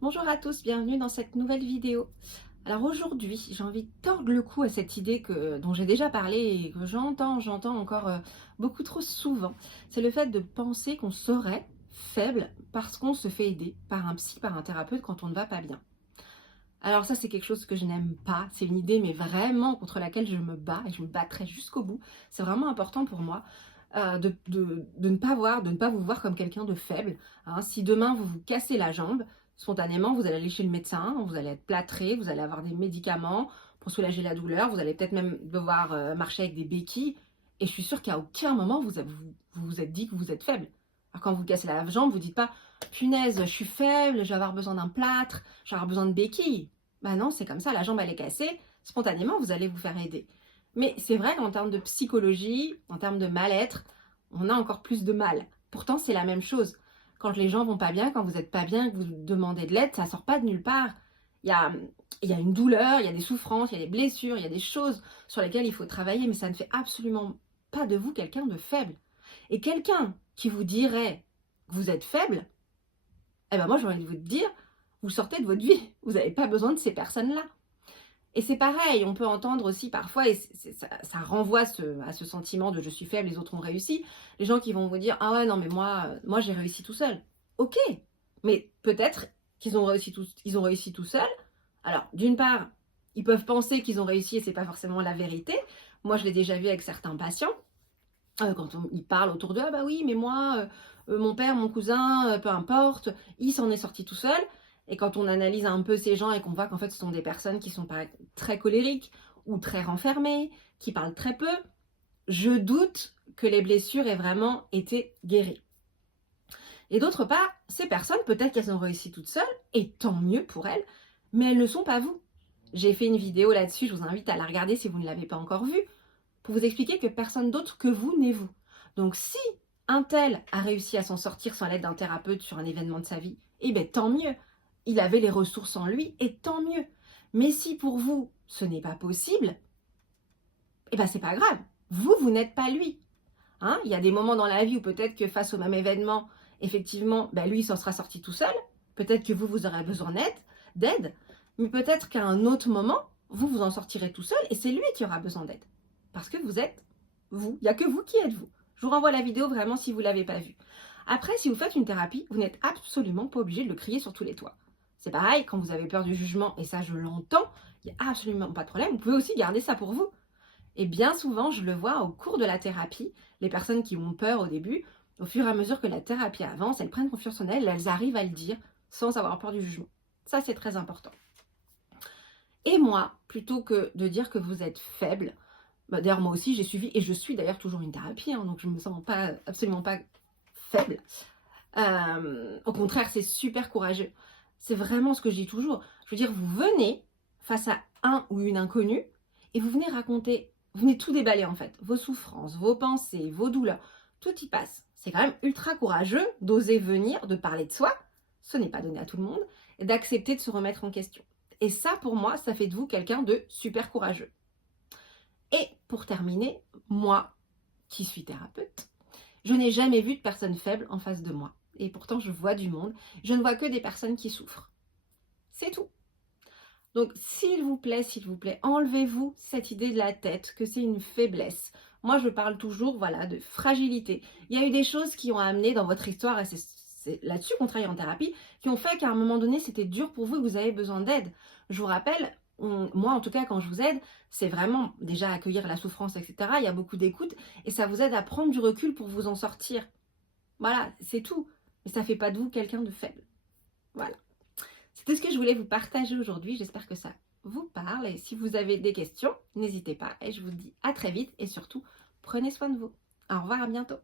Bonjour à tous, bienvenue dans cette nouvelle vidéo. Alors aujourd'hui, j'ai envie de tordre le cou à cette idée dont j'ai déjà parlé et que j'entends encore beaucoup trop souvent. C'est le fait de penser qu'on serait faible parce qu'on se fait aider par un psy, par un thérapeute quand on ne va pas bien. Alors ça, c'est quelque chose que je n'aime pas. C'est une idée, mais vraiment contre laquelle je me bats et je me battrai jusqu'au bout. C'est vraiment important pour moi de ne pas vous voir comme quelqu'un de faible, hein. Si demain vous vous cassez la jambe, spontanément, vous allez aller chez le médecin, vous allez être plâtré, vous allez avoir des médicaments pour soulager la douleur, vous allez peut-être même devoir marcher avec des béquilles. Et je suis sûre qu'à aucun moment vous vous êtes dit que vous êtes faible. Alors quand vous cassez la jambe, vous dites pas punaise, je suis faible, je vais avoir besoin d'un plâtre, je vais avoir besoin de béquilles. Bah non, c'est comme ça, la jambe elle est cassée, spontanément vous allez vous faire aider. Mais c'est vrai qu'en termes de psychologie, en termes de mal-être, on a encore plus de mal. Pourtant, c'est la même chose. Quand les gens vont pas bien, quand vous n'êtes pas bien, que vous demandez de l'aide, ça sort pas de nulle part. Il y a, il y a une douleur, il y a des souffrances, il y a des blessures, il y a des choses sur lesquelles il faut travailler, mais ça ne fait absolument pas de vous quelqu'un de faible. Et quelqu'un qui vous dirait que vous êtes faible, eh ben moi j'ai envie de vous dire, vous sortez de votre vie. Vous n'avez pas besoin de ces personnes-là. Et c'est pareil, on peut entendre aussi parfois, et ça renvoie à ce sentiment de je suis faible, les autres ont réussi. Les gens qui vont vous dire ah ouais, non, mais moi j'ai réussi tout seul. Ok, mais peut-être ils ont réussi tout seuls. Alors, d'une part, ils peuvent penser qu'ils ont réussi et c'est pas forcément la vérité. Moi, je l'ai déjà vu avec certains patients. Quand ils parlent autour d'eux, ah bah oui, mais moi, mon père, mon cousin, peu importe, il s'en est sorti tout seul. Et quand on analyse un peu ces gens et qu'on voit qu'en fait ce sont des personnes qui sont pas très colériques ou très renfermées, qui parlent très peu, je doute que les blessures aient vraiment été guéries. Et d'autre part, ces personnes, peut-être qu'elles ont réussi toutes seules, et tant mieux pour elles, mais elles ne sont pas vous. J'ai fait une vidéo là-dessus, je vous invite à la regarder si vous ne l'avez pas encore vue, pour vous expliquer que personne d'autre que vous n'est vous. Donc si un tel a réussi à s'en sortir sans l'aide d'un thérapeute sur un événement de sa vie, eh bien tant mieux. Il avait les ressources en lui et tant mieux. Mais si pour vous ce n'est pas possible, eh bien c'est pas grave. Vous n'êtes pas lui. Hein, il y a des moments dans la vie où peut-être que face au même événement, effectivement, ben lui il s'en sera sorti tout seul. Peut-être que vous aurez besoin d'aide, mais peut-être qu'à un autre moment, vous en sortirez tout seul et c'est lui qui aura besoin d'aide. Parce que vous êtes vous. Il n'y a que vous qui êtes vous. Je vous renvoie la vidéo vraiment si vous ne l'avez pas vue. Après, si vous faites une thérapie, vous n'êtes absolument pas obligé de le crier sur tous les toits. C'est pareil, quand vous avez peur du jugement, et ça je l'entends, il n'y a absolument pas de problème, vous pouvez aussi garder ça pour vous. Et bien souvent, je le vois au cours de la thérapie, les personnes qui ont peur au début, au fur et à mesure que la thérapie avance, elles prennent confiance en elles, elles arrivent à le dire sans avoir peur du jugement. Ça, c'est très important. Et moi, plutôt que de dire que vous êtes faible, bah, d'ailleurs moi aussi j'ai suivi, et je suis d'ailleurs toujours une thérapie, hein, donc je ne me sens pas, absolument pas faible. Au contraire, c'est super courageux. C'est vraiment ce que je dis toujours. Je veux dire, vous venez face à un ou une inconnue et vous venez raconter, vous venez tout déballer en fait. Vos souffrances, vos pensées, vos douleurs, tout y passe. C'est quand même ultra courageux d'oser venir, de parler de soi. Ce n'est pas donné à tout le monde. Et d'accepter de se remettre en question. Et ça, pour moi, ça fait de vous quelqu'un de super courageux. Et pour terminer, moi, qui suis thérapeute, je n'ai jamais vu de personne faible en face de moi. Et pourtant, je vois du monde. Je ne vois que des personnes qui souffrent. C'est tout. Donc, s'il vous plaît, enlevez-vous cette idée de la tête que c'est une faiblesse. Moi, je parle toujours, voilà, de fragilité. Il y a eu des choses qui ont amené dans votre histoire, et c'est là-dessus qu'on travaille en thérapie, qui ont fait qu'à un moment donné, c'était dur pour vous et que vous avez besoin d'aide. Je vous rappelle, moi, en tout cas, quand je vous aide, c'est vraiment déjà accueillir la souffrance, etc. Il y a beaucoup d'écoute et ça vous aide à prendre du recul pour vous en sortir. Voilà, c'est tout. Mais ça ne fait pas de vous quelqu'un de faible. Voilà. C'est tout ce que je voulais vous partager aujourd'hui. J'espère que ça vous parle. Et si vous avez des questions, n'hésitez pas. Et je vous dis à très vite. Et surtout, prenez soin de vous. Au revoir, à bientôt.